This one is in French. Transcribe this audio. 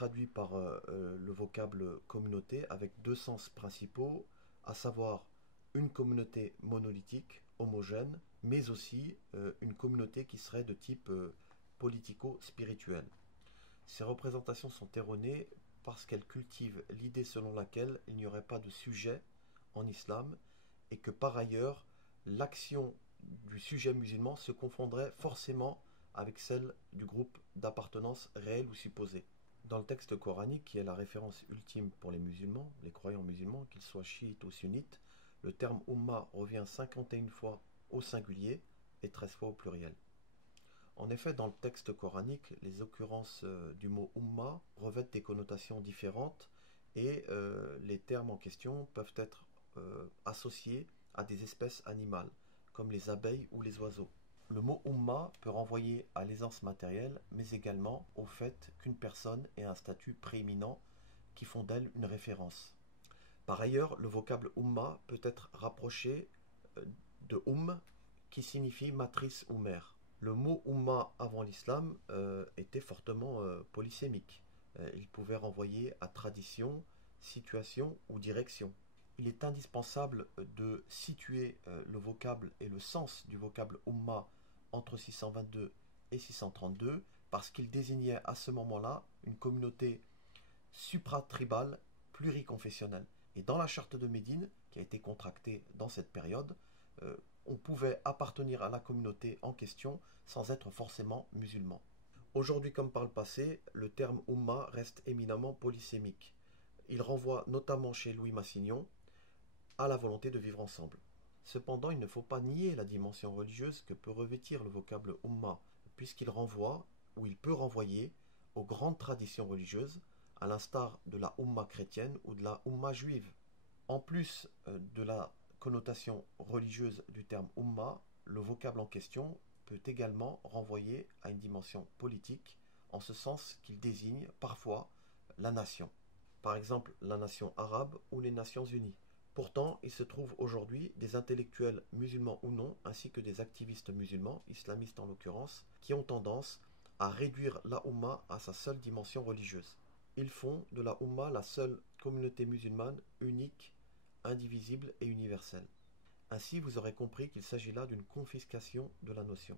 traduit par le vocable communauté avec deux sens principaux, à savoir une communauté monolithique, homogène, mais aussi une communauté qui serait de type politico-spirituel. Ces représentations sont erronées parce qu'elles cultivent l'idée selon laquelle il n'y aurait pas de sujet en islam et que par ailleurs l'action du sujet musulman se confondrait forcément avec celle du groupe d'appartenance réel ou supposé. Dans le texte coranique, qui est la référence ultime pour les musulmans, les croyants musulmans, qu'ils soient chiites ou sunnites, le terme Ummah revient 51 fois au singulier et 13 fois au pluriel. En effet, dans le texte coranique, les occurrences du mot Ummah revêtent des connotations différentes et les termes en question peuvent être associés à des espèces animales, comme les abeilles ou les oiseaux. Le mot Ummah peut renvoyer à l'aisance matérielle, mais également au fait qu'une personne ait un statut prééminent qui font d'elle une référence. Par ailleurs, le vocable Ummah peut être rapproché de qui signifie matrice ou mère. Le mot Ummah avant l'islam était fortement polysémique. Il pouvait renvoyer à tradition, situation ou direction. Il est indispensable de situer le vocable et le sens du vocable Ummah entre 622 et 632 parce qu'il désignait à ce moment-là une communauté supratribale pluriconfessionnelle. Et dans la charte de Médine, qui a été contractée dans cette période, on pouvait appartenir à la communauté en question sans être forcément musulman. Aujourd'hui comme par le passé, le terme Ummah reste éminemment polysémique. Il renvoie notamment chez Louis Massignon à la volonté de vivre ensemble. Cependant, il ne faut pas nier la dimension religieuse que peut revêtir le vocable Ummah, puisqu'il renvoie, ou il peut renvoyer, aux grandes traditions religieuses, à l'instar de la Ummah chrétienne ou de la Ummah juive. En plus de la connotation religieuse du terme Ummah, le vocable en question peut également renvoyer à une dimension politique, en ce sens qu'il désigne parfois la nation. Par exemple, la nation arabe ou les Nations unies. Pourtant, il se trouve aujourd'hui des intellectuels musulmans ou non, ainsi que des activistes musulmans, islamistes en l'occurrence, qui ont tendance à réduire la Oumma à sa seule dimension religieuse. Ils font de la Oumma la seule communauté musulmane unique, indivisible et universelle. Ainsi, vous aurez compris qu'il s'agit là d'une confiscation de la notion.